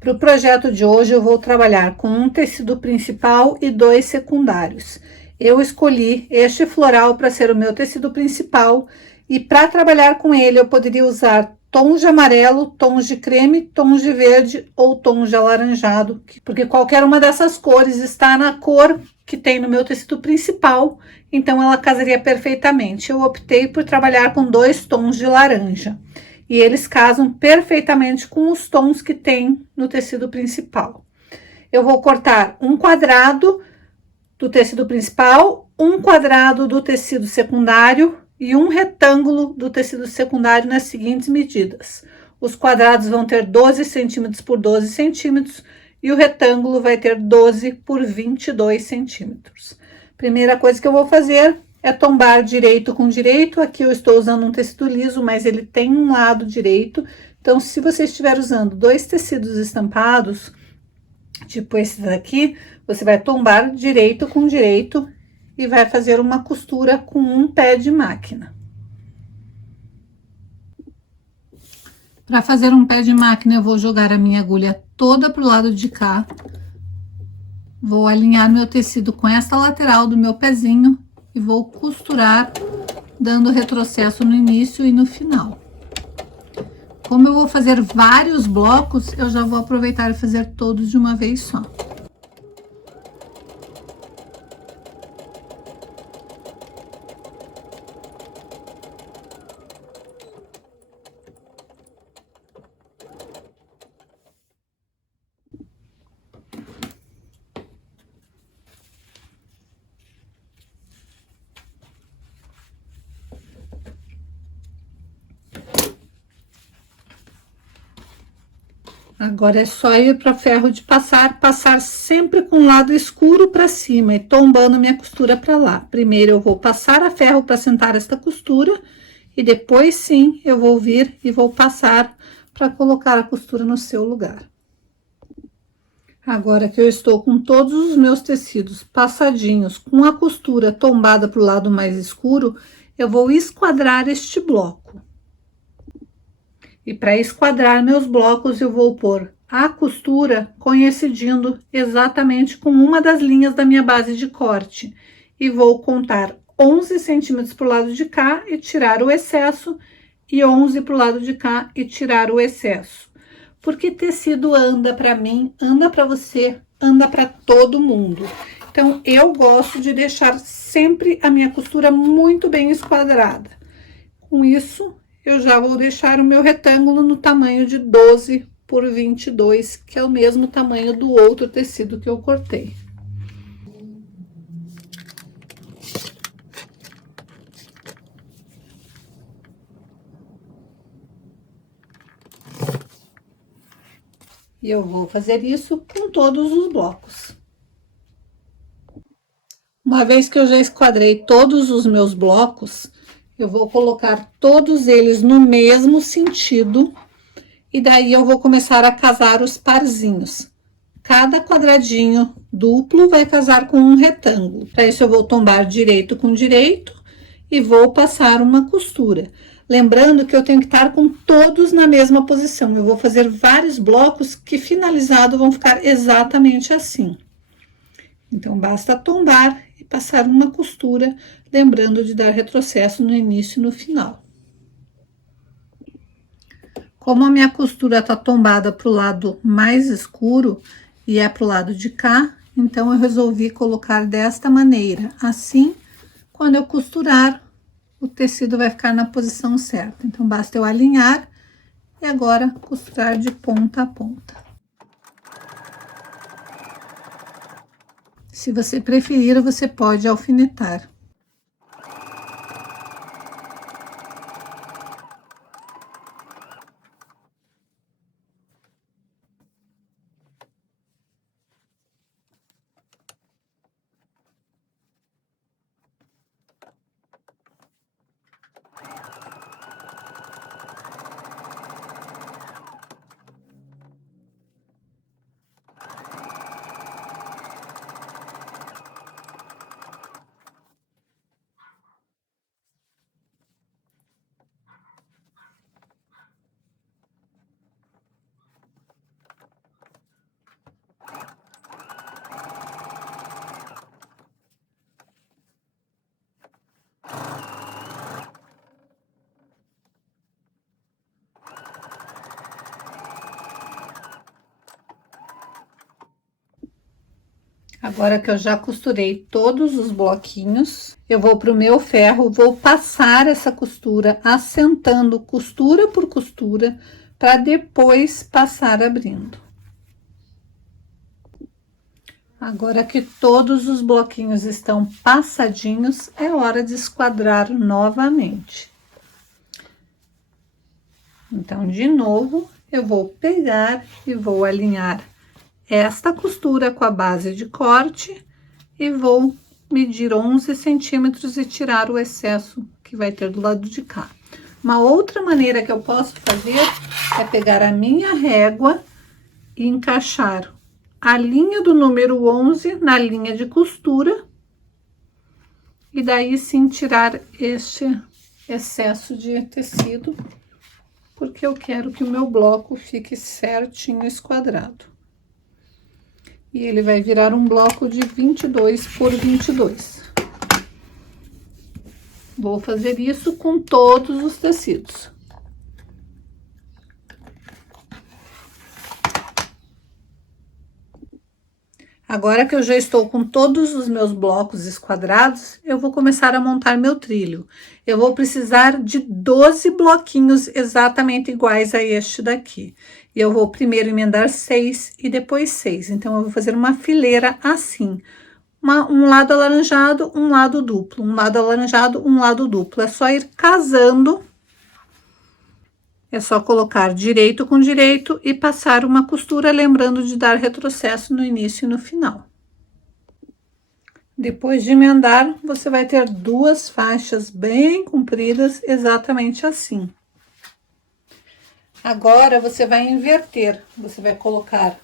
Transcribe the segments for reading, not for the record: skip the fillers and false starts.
Para o projeto de hoje, eu vou trabalhar com um tecido principal e 2 secundários. Eu escolhi este floral para ser o meu tecido principal e para trabalhar com ele eu poderia usar tons de amarelo, tons de creme, tons de verde ou tons de alaranjado, porque qualquer uma dessas cores está na cor que tem no meu tecido principal, então ela casaria perfeitamente. Eu optei por trabalhar com 2 tons de laranja e eles casam perfeitamente com os tons que tem no tecido principal. Eu vou cortar um quadrado do tecido principal, um quadrado do tecido secundário e um retângulo do tecido secundário nas seguintes medidas. Os quadrados vão ter 12 centímetros por 12 centímetros e o retângulo vai ter 12 por 22 centímetros. Primeira coisa que eu vou fazer é tombar direito com direito. Aqui eu estou usando um tecido liso, mas ele tem um lado direito. Então, se você estiver usando 2 tecidos estampados, tipo esse daqui, você vai tombar direito com direito e vai fazer uma costura com um pé de máquina. Para fazer um pé de máquina, eu vou jogar a minha agulha toda pro lado de cá. Vou alinhar meu tecido com essa lateral do meu pezinho e vou costurar, dando retrocesso no início e no final. Como eu vou fazer vários blocos, eu já vou aproveitar e fazer todos de uma vez só. Agora é só ir para ferro de passar, passar sempre com o lado escuro para cima e tombando minha costura para lá. Primeiro eu vou passar a ferro para sentar esta costura e depois sim eu vou vir e vou passar para colocar a costura no seu lugar. Agora que eu estou com todos os meus tecidos passadinhos, com a costura tombada para o lado mais escuro, eu vou esquadrar este bloco. E para esquadrar meus blocos, eu vou pôr a costura coincidindo exatamente com uma das linhas da minha base de corte. E vou contar 11 centímetros para o lado de cá e tirar o excesso, e 11 para o lado de cá e tirar o excesso. Porque tecido anda para mim, anda para você, anda para todo mundo. Então, eu gosto de deixar sempre a minha costura muito bem esquadrada. Com isso, eu já vou deixar o meu retângulo no tamanho de 12 por 22, que é o mesmo tamanho do outro tecido que eu cortei. E eu vou fazer isso com todos os blocos. Uma vez que eu já esquadrei todos os meus blocos, eu vou colocar todos eles no mesmo sentido e daí eu vou começar a casar os parzinhos. Cada quadradinho duplo vai casar com um retângulo. Para isso eu vou tombar direito com direito e vou passar uma costura. Lembrando que eu tenho que estar com todos na mesma posição. Eu vou fazer vários blocos que finalizados vão ficar exatamente assim. Então, basta tombar e passar uma costura, lembrando de dar retrocesso no início e no final. Como a minha costura tá tombada para o lado mais escuro e é para o lado de cá, então eu resolvi colocar desta maneira. Assim, quando eu costurar, o tecido vai ficar na posição certa. Então, basta eu alinhar e agora costurar de ponta a ponta. Se você preferir, você pode alfinetar. Agora que eu já costurei todos os bloquinhos, eu vou pro meu ferro, vou passar essa costura, assentando costura por costura, para depois passar abrindo. Agora que todos os bloquinhos estão passadinhos, é hora de esquadrar novamente. Então, de novo, eu vou pegar e vou alinhar esta costura com a base de corte e vou medir 11 centímetros e tirar o excesso que vai ter do lado de cá. Uma outra maneira que eu posso fazer é pegar a minha régua e encaixar a linha do número 11 na linha de costura e daí sim tirar este excesso de tecido, porque eu quero que o meu bloco fique certinho esquadrado. E ele vai virar um bloco de 22 por 22. Vou fazer isso com todos os tecidos. Agora que eu já estou com todos os meus blocos esquadrados, eu vou começar a montar meu trilho. Eu vou precisar de 12 bloquinhos exatamente iguais a este daqui. E eu vou primeiro emendar 6 e depois 6. Então, eu vou fazer uma fileira assim. Um lado alaranjado, um lado duplo. Um lado alaranjado, um lado duplo. É só ir casando. É só colocar direito com direito e passar uma costura, lembrando de dar retrocesso no início e no final. Depois de emendar, você vai ter duas faixas bem compridas, exatamente assim. Agora, você vai inverter. Você vai colocar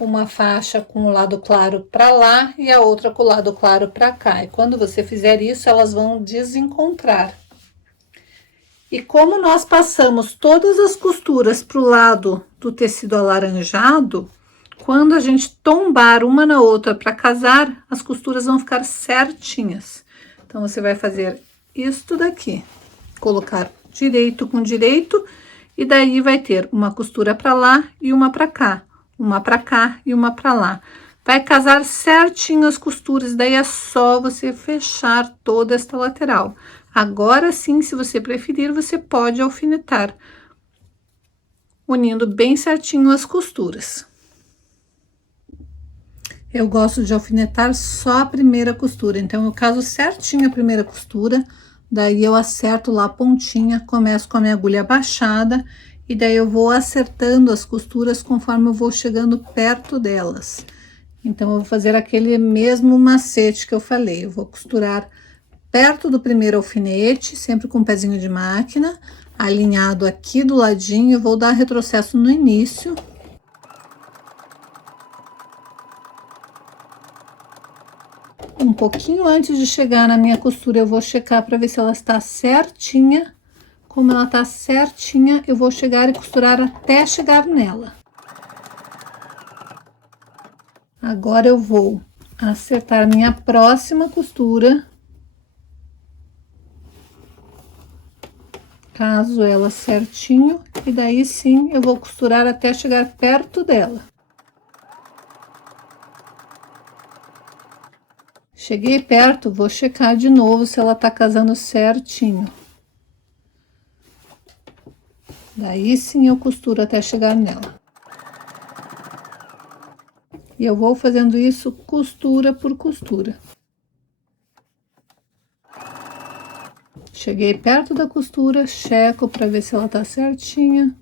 uma faixa com o lado claro para lá e a outra com o lado claro para cá. E quando você fizer isso, elas vão desencontrar. E como nós passamos todas as costuras para o lado do tecido alaranjado, quando a gente tombar uma na outra para casar, as costuras vão ficar certinhas. Então, você vai fazer isto daqui, colocar direito com direito, e daí vai ter uma costura para lá e uma para cá, uma para cá e uma para lá. Vai casar certinho as costuras, daí é só você fechar toda esta lateral. Agora sim, se você preferir, você pode alfinetar, unindo bem certinho as costuras. Eu gosto de alfinetar só a primeira costura, então eu caso certinho a primeira costura, daí eu acerto lá a pontinha, começo com a minha agulha abaixada, e daí eu vou acertando as costuras conforme eu vou chegando perto delas. Então, eu vou fazer aquele mesmo macete que eu falei, eu vou costurar perto do primeiro alfinete, sempre com o pezinho de máquina, alinhado aqui do ladinho, eu vou dar retrocesso no início. Um pouquinho antes de chegar na minha costura, eu vou checar para ver se ela está certinha. Como ela está certinha, eu vou chegar e costurar até chegar nela. Agora eu vou acertar minha próxima costura. Caso ela certinho, e daí sim eu vou costurar até chegar perto dela. Cheguei perto, vou checar de novo se ela tá casando certinho. Daí sim eu costuro até chegar nela. E eu vou fazendo isso costura por costura. Cheguei perto da costura, checo para ver se ela tá certinha.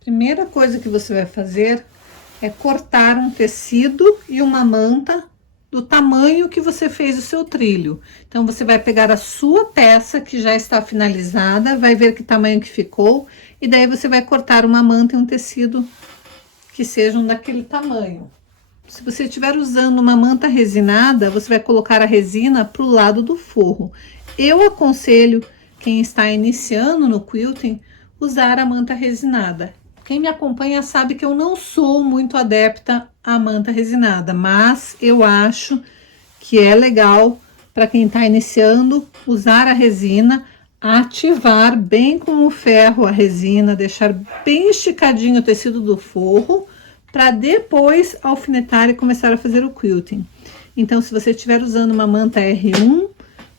Primeira coisa que você vai fazer é cortar um tecido e uma manta do tamanho que você fez o seu trilho. Então, você vai pegar a sua peça que já está finalizada, vai ver que tamanho que ficou, e daí você vai cortar uma manta e um tecido que sejam daquele tamanho. Se você estiver usando uma manta resinada, você vai colocar a resina para o lado do forro. Eu aconselho quem está iniciando no quilting usar a manta resinada. Quem me acompanha sabe que eu não sou muito adepta à manta resinada, mas eu acho que é legal para quem está iniciando usar a resina, ativar bem com o ferro a resina, deixar bem esticadinho o tecido do forro, para depois alfinetar e começar a fazer o quilting. Então, se você estiver usando uma manta R1,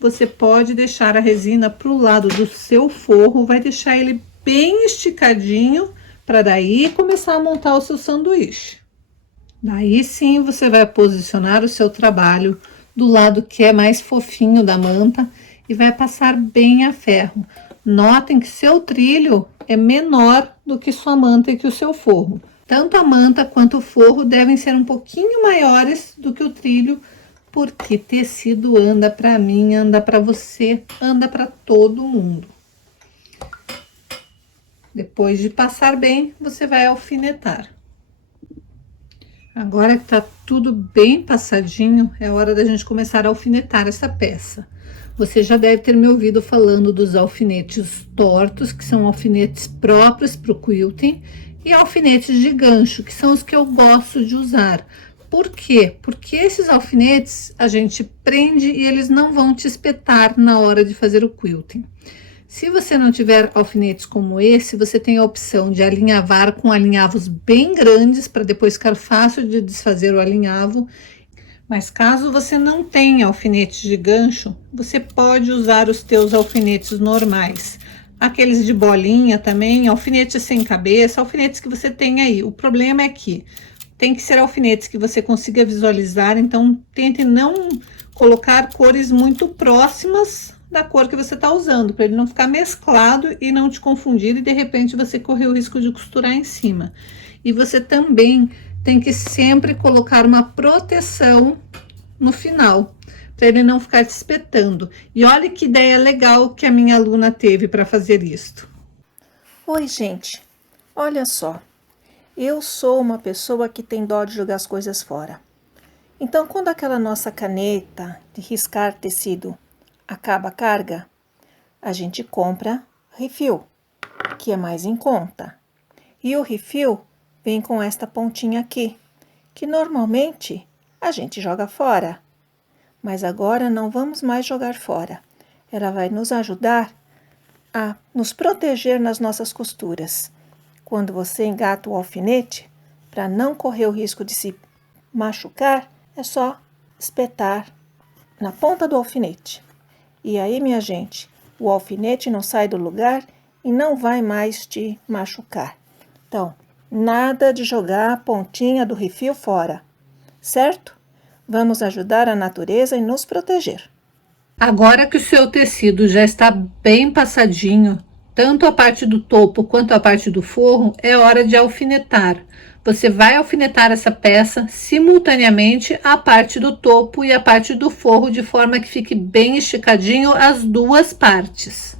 você pode deixar a resina para o lado do seu forro, vai deixar ele bem esticadinho, para daí começar a montar o seu sanduíche. Daí sim você vai posicionar o seu trabalho do lado que é mais fofinho da manta e vai passar bem a ferro. Notem que seu trilho é menor do que sua manta e que o seu forro. Tanto a manta quanto o forro devem ser um pouquinho maiores do que o trilho, porque tecido anda para mim, anda para você, anda para todo mundo. Depois de passar bem, você vai alfinetar. Agora que tá tudo bem passadinho, é hora da gente começar a alfinetar essa peça. Você já deve ter me ouvido falando dos alfinetes tortos, que são alfinetes próprios para o quilting, e alfinetes de gancho, que são os que eu gosto de usar. Por quê? Porque esses alfinetes a gente prende e eles não vão te espetar na hora de fazer o quilting. Se você não tiver alfinetes como esse, você tem a opção de alinhavar com alinhavos bem grandes, para depois ficar fácil de desfazer o alinhavo. Mas caso você não tenha alfinetes de gancho, você pode usar os teus alfinetes normais. Aqueles de bolinha também, alfinetes sem cabeça, alfinetes que você tem aí. O problema é que tem que ser alfinetes que você consiga visualizar, então tente não colocar cores muito próximas da cor que você está usando, para ele não ficar mesclado e não te confundir e de repente você correr o risco de costurar em cima. E você também tem que sempre colocar uma proteção no final, para ele não ficar te espetando. E olha que ideia legal que a minha aluna teve para fazer isto. Oi, gente, olha só, eu sou uma pessoa que tem dó de jogar as coisas fora. Então, quando aquela nossa caneta de riscar tecido acaba a carga, a gente compra refil, que é mais em conta. E o refil vem com esta pontinha aqui, que normalmente a gente joga fora. Mas agora não vamos mais jogar fora. Ela vai nos ajudar a nos proteger nas nossas costuras. Quando você engata o alfinete, para não correr o risco de se machucar, é só espetar na ponta do alfinete. E aí, minha gente, o alfinete não sai do lugar e não vai mais te machucar. Então, nada de jogar a pontinha do refil fora, certo? Vamos ajudar a natureza e nos proteger. Agora que o seu tecido já está bem passadinho, tanto a parte do topo quanto a parte do forro, é hora de alfinetar. Você vai alfinetar essa peça simultaneamente a parte do topo e a parte do forro, de forma que fique bem esticadinho as duas partes.